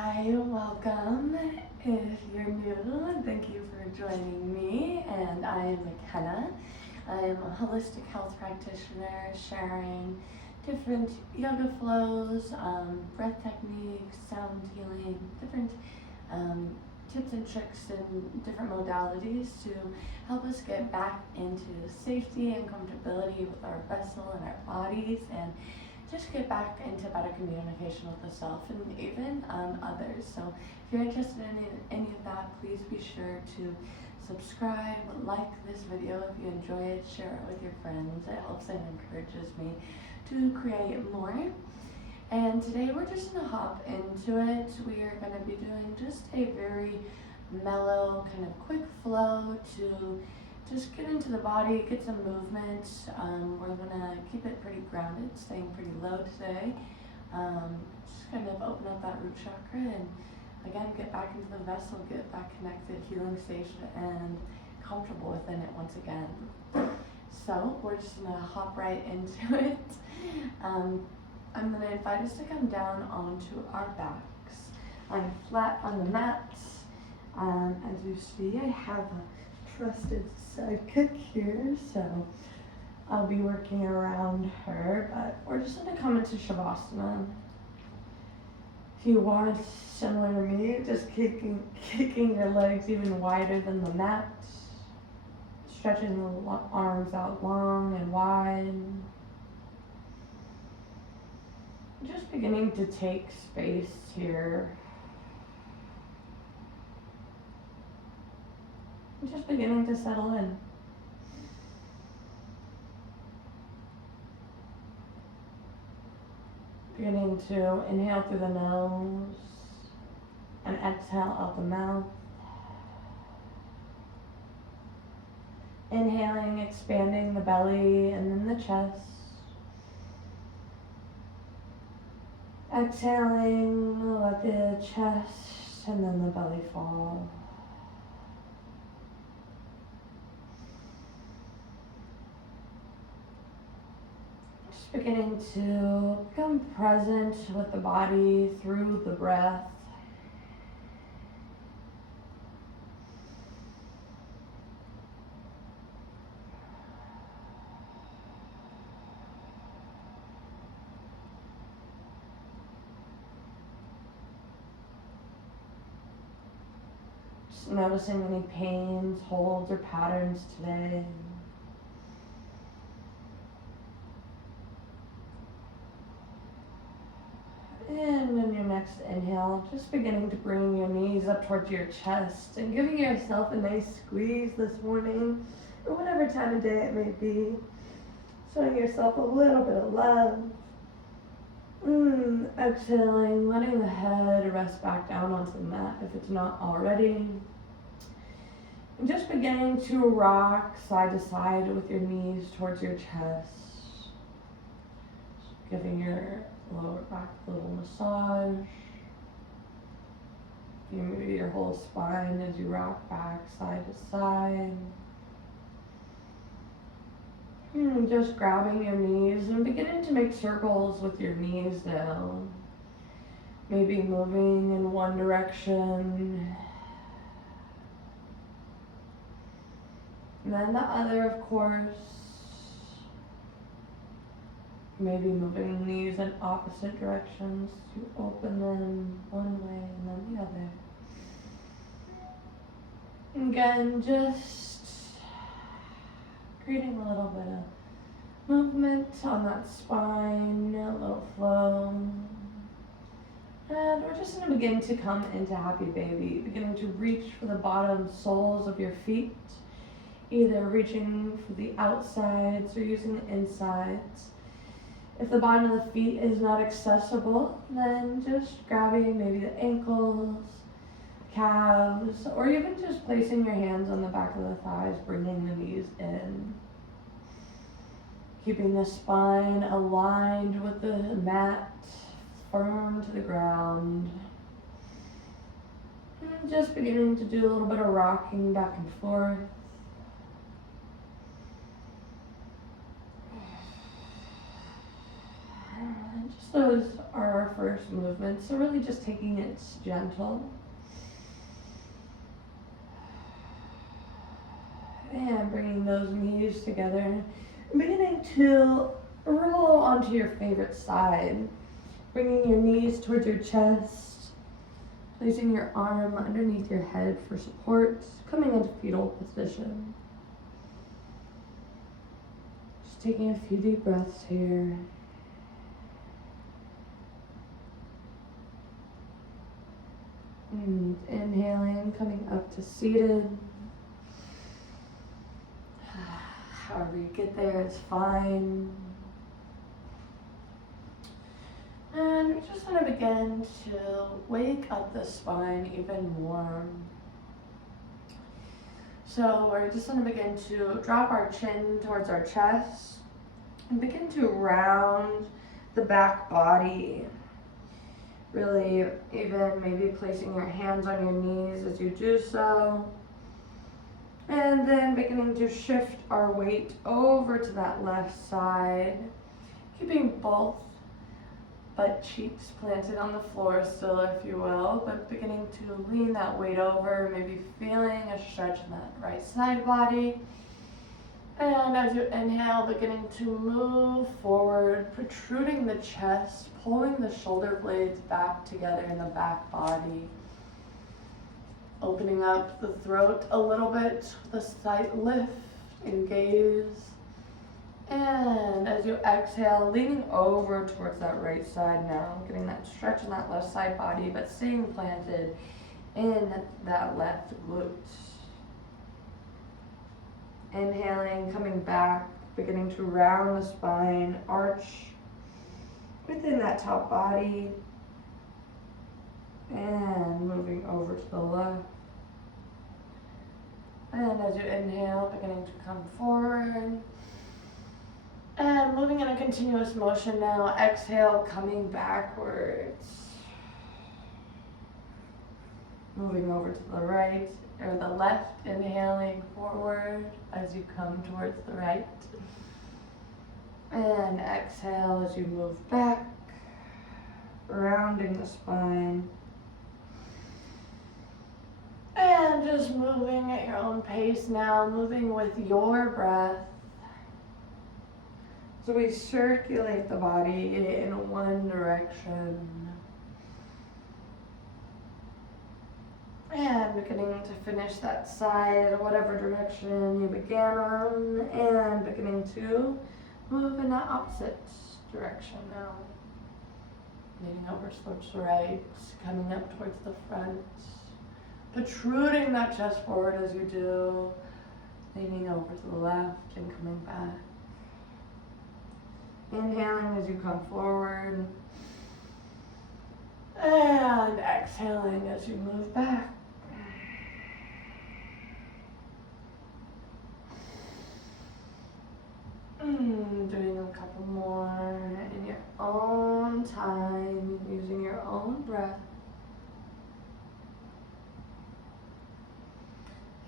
Hi, welcome. If you're new, thank you for joining me, and I am McKenna. I am a holistic health practitioner sharing different yoga flows, breath techniques, sound healing, different tips and tricks and different modalities to help us get back into safety and comfortability with our vessel and our bodies, and just get back into better communication with the self and even others. So if you're interested in any of that, please be sure to subscribe, like this video if you enjoy it, share it with your friends. It helps and encourages me to create more. And today we're just gonna hop into it. We are gonna be doing just a very mellow, kind of quick flow to just get into the body, get some movement. We're gonna keep it pretty grounded, staying pretty low today. Just kind of open up that root chakra and again, get back into the vessel, get back connected, healing station, and comfortable within it once again. So we're just gonna hop right into it. I'm gonna invite us to come down onto our backs. I'm flat on the mat. As you see, I have a trusted sidekick here, so I'll be working around her, but we're just gonna come into Shavasana. If you want, similar to me, just kicking your legs even wider than the mat, stretching the arms out long and wide. Just beginning to take space here. Just beginning to settle in. Beginning to inhale through the nose and exhale out the mouth. Inhaling, expanding the belly and then the chest. Exhaling, let the chest and then the belly fall. Just beginning to become present with the body through the breath. Just noticing any pains, holds, or patterns today. And in your next inhale, just beginning to bring your knees up towards your chest and giving yourself a nice squeeze this morning, or whatever time of day it may be. Showing yourself a little bit of love. Exhaling, letting the head rest back down onto the mat if it's not already. And just beginning to rock side to side with your knees towards your chest. Just giving your lower back a little massage. You move your whole spine as you rock back side to side. Just grabbing your knees and beginning to make circles with your knees now. Maybe moving in one direction. And then the other, of course. Maybe moving knees in opposite directions. You open them one way and then the other. Again, just creating a little bit of movement on that spine, a little flow. And we're just going to begin to come into Happy Baby, beginning to reach for the bottom soles of your feet, either reaching for the outsides or using the insides. If the bottom of the feet is not accessible, then just grabbing maybe the ankles, calves, or even just placing your hands on the back of the thighs, bringing the knees in. Keeping the spine aligned with the mat, firm to the ground. And just beginning to do a little bit of rocking back and forth. And just those are our first movements, so really just taking it gentle. And bringing those knees together and beginning to roll onto your favorite side. Bringing your knees towards your chest, placing your arm underneath your head for support, coming into fetal position. Just taking a few deep breaths here. And inhaling, coming up to seated. However you get there, it's fine. And we just want to begin to wake up the spine even more. So we're just going to begin to drop our chin towards our chest and begin to round the back body. Really, even maybe placing your hands on your knees as you do so. And then beginning to shift our weight over to that left side, keeping both butt cheeks planted on the floor still, if you will, but beginning to lean that weight over, maybe feeling a stretch in that right side body. And as you inhale, beginning to move forward, protruding the chest, pulling the shoulder blades back together in the back body. Opening up the throat a little bit, the slight lift and gaze. And as you exhale, leaning over towards that right side now, getting that stretch in that left side body, but staying planted in that left glute. Inhaling, coming back, beginning to round the spine, arch within that top body. And moving over to the left. And as you inhale, beginning to come forward. And moving in a continuous motion now. Exhale, coming backwards. Moving over to the right or the left. Inhaling forward as you come towards the right. And exhale as you move back. Rounding the spine. And just moving at your own pace now, moving with your breath. So we circulate the body in one direction. And beginning to finish that side, whatever direction you began on, and beginning to move in that opposite direction now. Leaning over towards the right, coming up towards the front. Protruding that chest forward as you do, leaning over to the left and coming back. Inhaling as you come forward, and exhaling as you move back. Doing a couple more in your own time, using your own breath.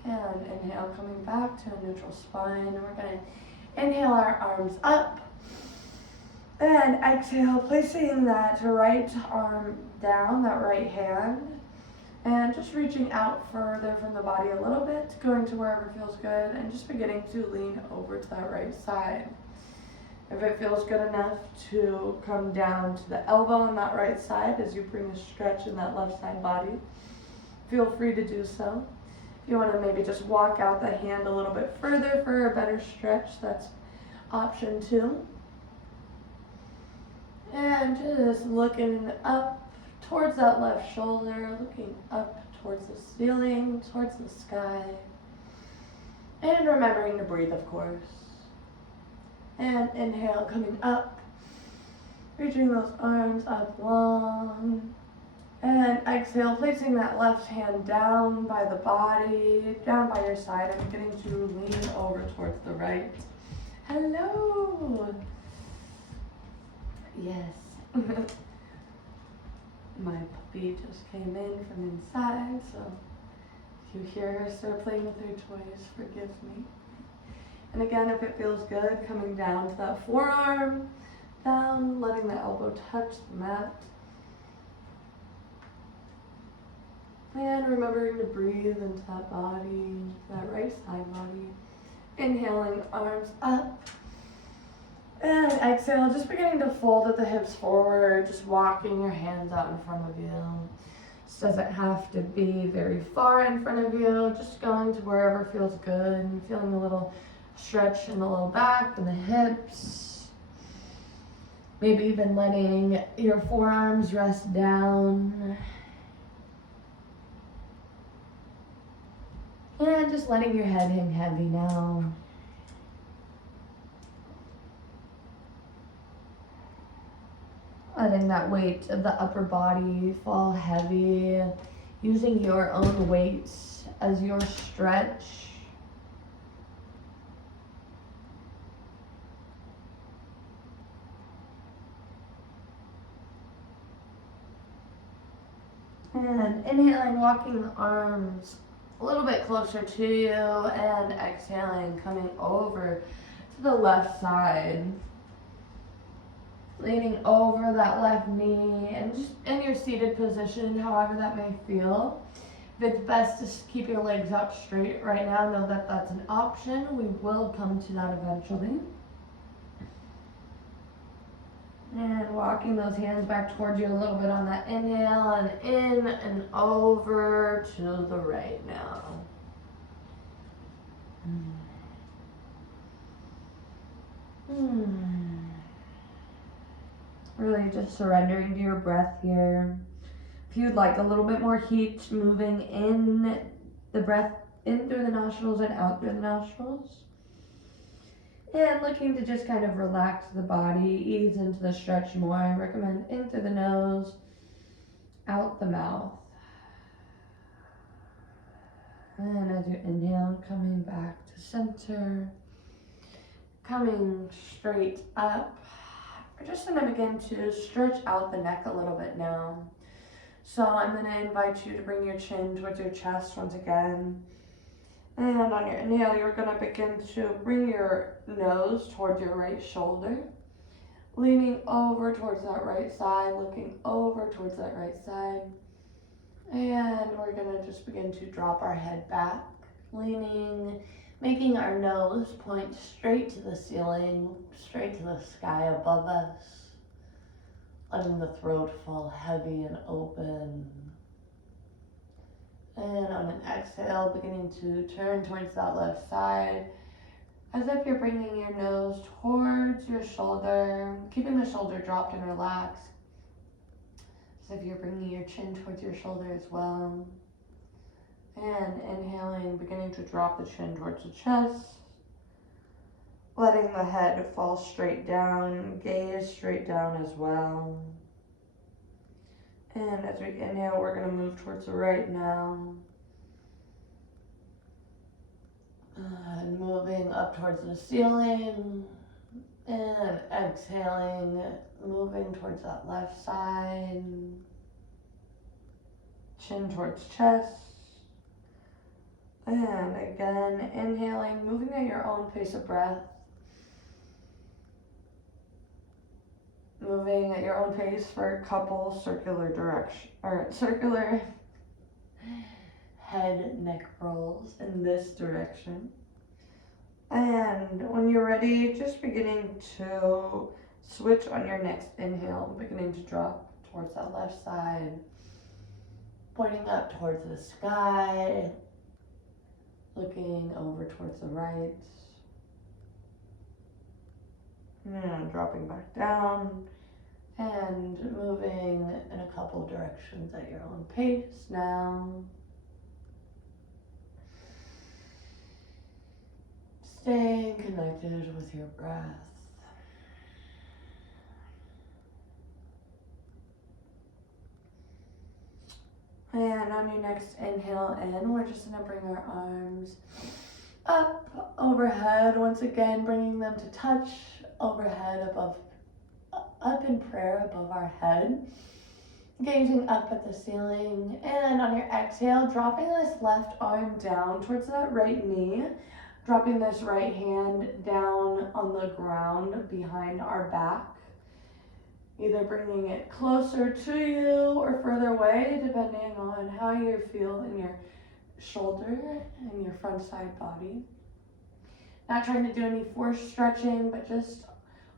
And inhale, coming back to a neutral spine. And we're going to inhale our arms up. And exhale, placing that right arm down, that right hand. And just reaching out further from the body a little bit, going to wherever feels good. And just beginning to lean over to that right side. If it feels good enough to come down to the elbow on that right side as you bring a stretch in that left side body, feel free to do so. If you want to maybe just walk out the hand a little bit further for a better stretch, that's option 2. And just looking up towards that left shoulder, looking up towards the ceiling, towards the sky. And remembering to breathe, of course. And inhale, coming up, reaching those arms up long. And exhale, placing that left hand down by the body, down by your side, and beginning to lean over towards the right. Hello! Yes. My puppy just came in from inside, so if you hear her start playing with her toys, forgive me. And again, if it feels good, coming down to that forearm, down, letting the elbow touch the mat. And remembering to breathe into that body, that right side body. Inhaling, arms up. And exhale, just beginning to fold the hips forward, just walking your hands out in front of you. This doesn't have to be very far in front of you, just going to wherever feels good and feeling a little stretch in the low back and the hips. Maybe even letting your forearms rest down. And just letting your head hang heavy now. Letting that weight of the upper body fall heavy, using your own weights as your stretch. And inhaling, walking the arms a little bit closer to you, and exhaling, coming over to the left side. Leaning over that left knee and just in your seated position, however that may feel. If it's best to keep your legs out straight right now, know that that's an option. We will come to that eventually. And walking those hands back towards you a little bit on that inhale, and in and over to the right now. Really just surrendering to your breath here. If you'd like a little bit more heat, moving in the breath in through the nostrils and out through the nostrils. And looking to just kind of relax the body, ease into the stretch more. I recommend in through the nose, out the mouth. And as you inhale, coming back to center, coming straight up. We're just going to begin to stretch out the neck a little bit now. So I'm going to invite you to bring your chin towards your chest once again. And on your inhale, you're going to begin to bring your nose towards your right shoulder, leaning over towards that right side, looking over towards that right side. And we're going to just begin to drop our head back, leaning, making our nose point straight to the ceiling, straight to the sky above us, letting the throat fall heavy and open. And on an exhale, beginning to turn towards that left side, as if you're bringing your nose towards your shoulder, keeping the shoulder dropped and relaxed, as if you're bringing your chin towards your shoulder as well. And inhaling, beginning to drop the chin towards the chest, letting the head fall straight down, gaze straight down as well. And as we inhale, we're going to move towards the right now. And moving up towards the ceiling. And exhaling, moving towards that left side. Chin towards chest. And again, inhaling, moving at your own pace of breath. Moving at your own pace for a couple circular head neck rolls in this direction. And when you're ready, just beginning to switch on your next inhale, beginning to drop towards that left side, pointing up towards the sky, looking over towards the right. And dropping back down and moving in a couple directions at your own pace now. Staying connected with your breath. And on your next inhale in, we're just going to bring our arms up overhead, once again bringing them to touch overhead, above, up in prayer above our head, gazing up at the ceiling. And on your exhale, dropping this left arm down towards that right knee, dropping this right hand down on the ground behind our back, either bringing it closer to you or further away, depending on how you feel in your shoulder and your front side body. Not trying to do any forced stretching, but just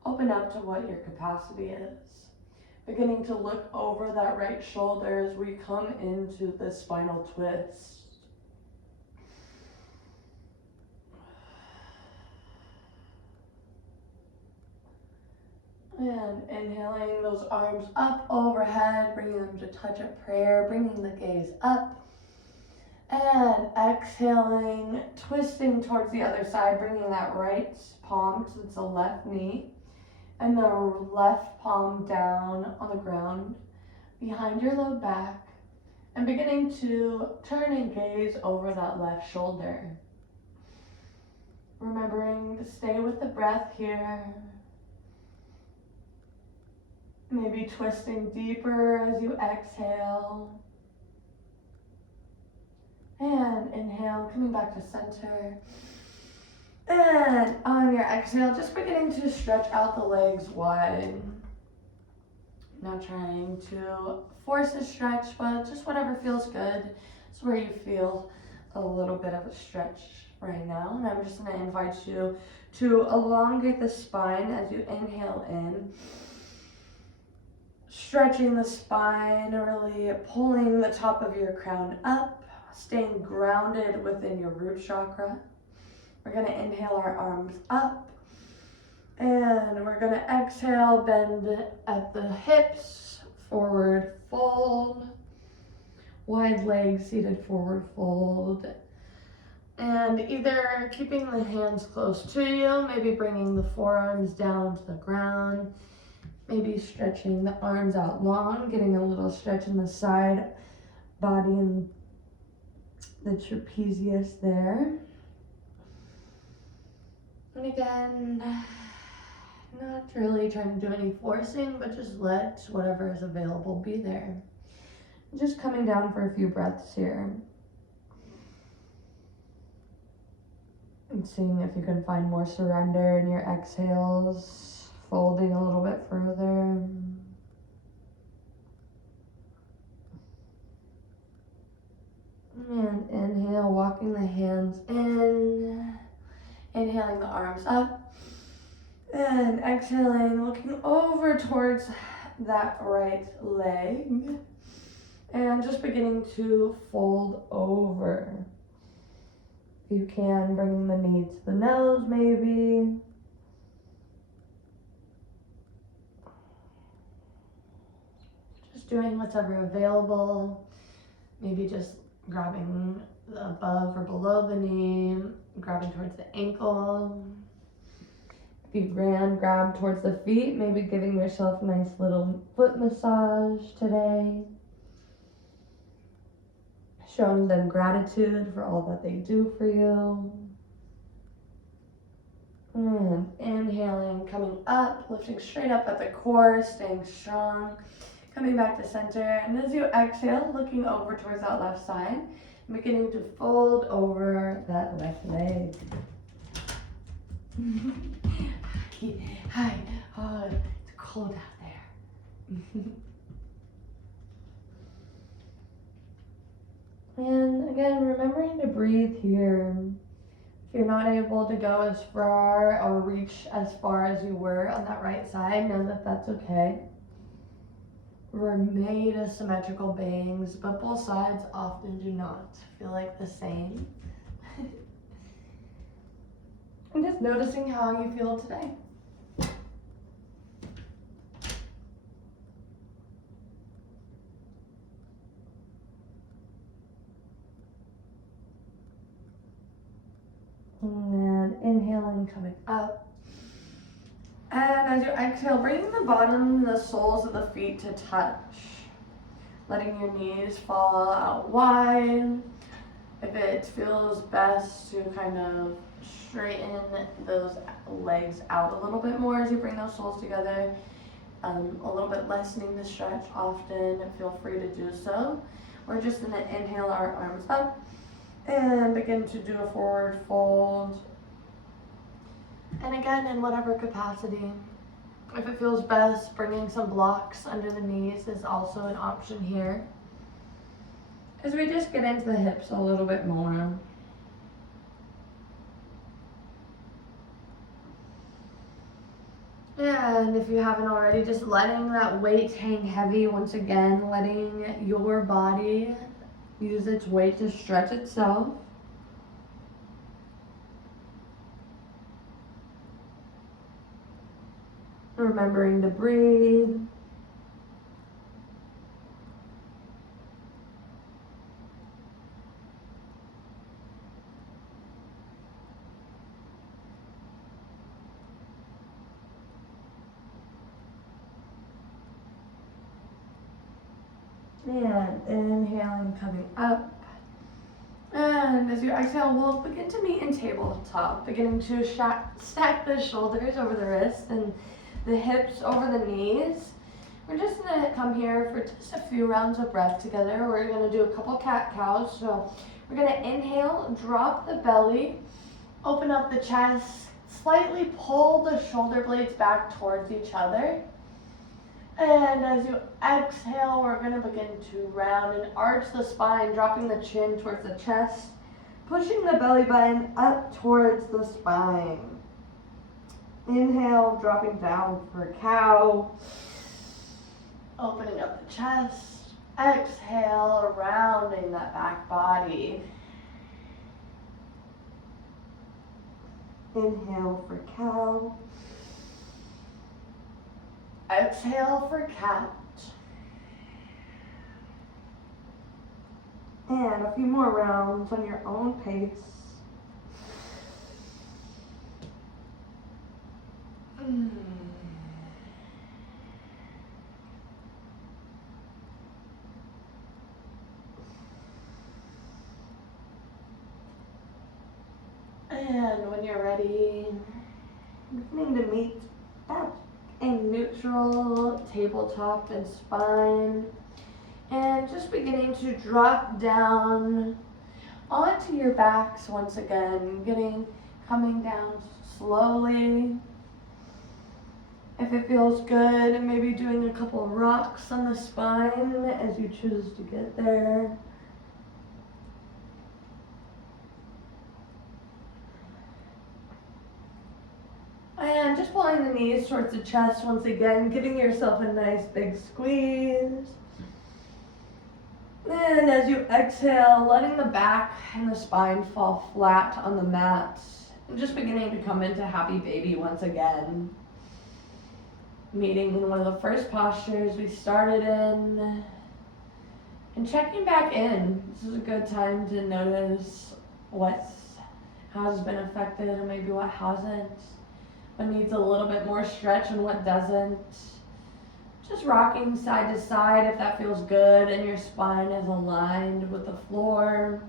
open up to what your capacity is. Beginning to look over that right shoulder as we come into the spinal twist. And inhaling those arms up overhead, bringing them to touch a prayer, bringing the gaze up. And exhaling, twisting towards the other side, bringing that right palm to the left knee. And the left palm down on the ground behind your low back. And beginning to turn and gaze over that left shoulder. Remembering to stay with the breath here. Maybe twisting deeper as you exhale. And inhale, coming back to center. And on your exhale, just beginning to stretch out the legs wide. Not trying to force a stretch, but just whatever feels good. It's where you feel a little bit of a stretch right now. And I'm just going to invite you to elongate the spine as you inhale in. Stretching the spine, really pulling the top of your crown up, staying grounded within your root chakra. We're going to inhale our arms up, and we're going to exhale, bend at the hips, forward fold, wide legs, seated forward fold. And either keeping the hands close to you, maybe bringing the forearms down to the ground, maybe stretching the arms out long, getting a little stretch in the side body and the trapezius there. And again, not really trying to do any forcing, but just let whatever is available be there. Just coming down for a few breaths here. And seeing if you can find more surrender in your exhales. Folding a little bit further. And inhale, walking the hands in. Inhaling the arms up. And exhaling, looking over towards that right leg. And just beginning to fold over. If you can, bringing the knee to the nose maybe. Doing whatever available, maybe just grabbing above or below the knee, grabbing towards the ankle. If you can, grab towards the feet, maybe giving yourself a nice little foot massage today. Showing them gratitude for all that they do for you. And inhaling, coming up, lifting straight up at the core, staying strong. Coming back to center, and as you exhale, looking over towards that left side, beginning to fold over that left leg. Hi, oh, it's cold out there. And again, remembering to breathe here. If you're not able to go as far or reach as far as you were on that right side, know that that's okay. We're made as symmetrical beings, but both sides often do not feel like the same. And just noticing how you feel today. And then inhaling, coming up. And as you exhale, bringing the bottom, the soles of the feet to touch. Letting your knees fall out wide. If it feels best to kind of straighten those legs out a little bit more as you bring those soles together. A little bit lessening the stretch often, feel free to do so. We're just going to inhale our arms up and begin to do a forward fold. And again, in whatever capacity, If it feels best, bringing some blocks under the knees is also an option here. As we just get into the hips a little bit more. And if you haven't already, just letting that weight hang heavy once again, letting your body use its weight to stretch itself. Remembering to breathe. And inhaling, coming up. And as you exhale, we'll begin to meet in tabletop, beginning to stack the shoulders over the wrists and the hips over the knees. We're just gonna come here for just a few rounds of breath together. We're gonna do a couple cat-cows. So we're gonna inhale, drop the belly, open up the chest, slightly pull the shoulder blades back towards each other. And as you exhale, we're going to begin to round and arch the spine, dropping the chin towards the chest, pushing the belly button up towards the spine. Inhale, dropping down for cow, opening up the chest. Exhale, rounding that back body. Inhale for cow. Exhale for cat. And a few more rounds on your own pace. And when you're ready, beginning to meet back in neutral tabletop and spine. And just beginning to drop down onto your backs once again, coming down slowly. If it feels good, maybe doing a couple rocks on the spine as you choose to get there. And just pulling the knees towards the chest once again, giving yourself a nice big squeeze. And as you exhale, letting the back and the spine fall flat on the mat. And just beginning to come into happy baby once again. Meeting in one of the first postures we started in. And checking back in. This is a good time to notice what has been affected and maybe what hasn't. What needs a little bit more stretch and what doesn't. Just rocking side to side if that feels good and your spine is aligned with the floor.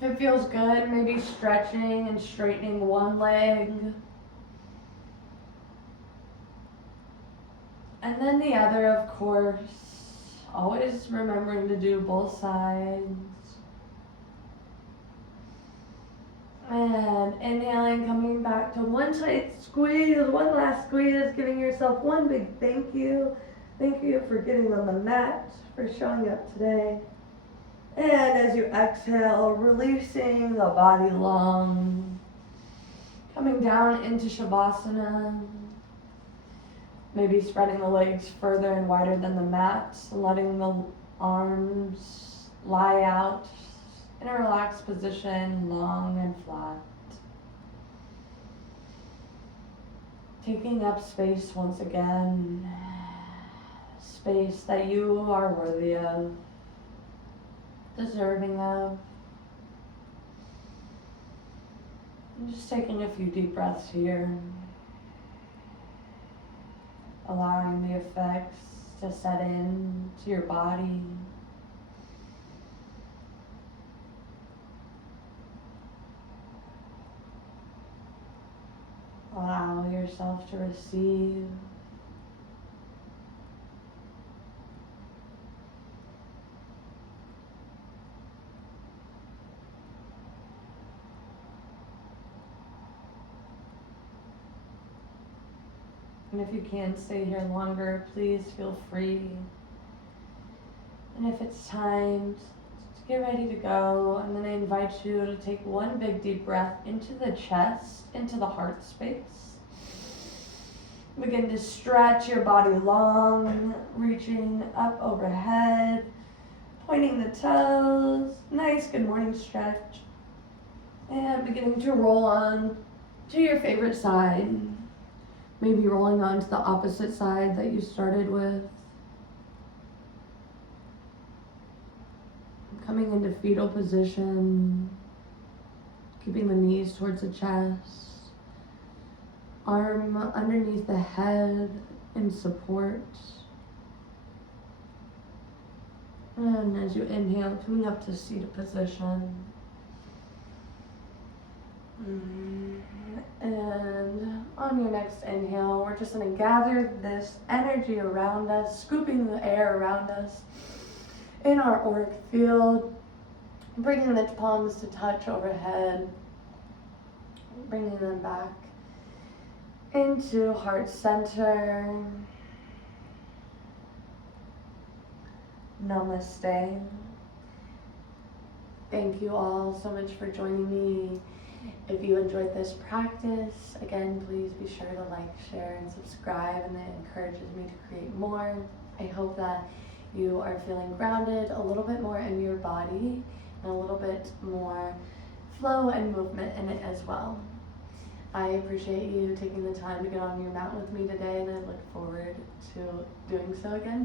If it feels good, maybe stretching and straightening one leg. And then the other, of course. Always remembering to do both sides. And inhaling, coming back to one tight squeeze, one last squeeze, giving yourself one big thank you. Thank you for getting on the mat, for showing up today. And as you exhale, releasing the body long, coming down into Shavasana. Maybe spreading the legs further and wider than the mat, letting the arms lie out in a relaxed position, long and flat. Taking up space once again, space that you are worthy of, deserving of. And just taking a few deep breaths here, allowing the effects to set in to your body. Allow yourself to receive. And if you can stay here longer, please feel free. And if it's time to get ready to go, I'm going to invite you to take one big deep breath into the chest, into the heart space. Begin to stretch your body long, reaching up overhead, pointing the toes. Nice good morning stretch. And beginning to roll on to your favorite side. Maybe rolling on to the opposite side that you started with. Coming into fetal position, keeping the knees towards the chest. Arm underneath the head in support. And as you inhale, coming up to seated position. And on your next inhale, we're just going to gather this energy around us, scooping the air around us in our auric field, bringing the palms to touch overhead, bringing them back into heart center. Namaste. Thank you all so much for joining me. If you enjoyed this practice, again, please be sure to like, share, and subscribe, and it encourages me to create more. I hope that you are feeling grounded a little bit more in your body and a little bit more flow and movement in it as well. I appreciate you taking the time to get on your mat with me today, and I look forward to doing so again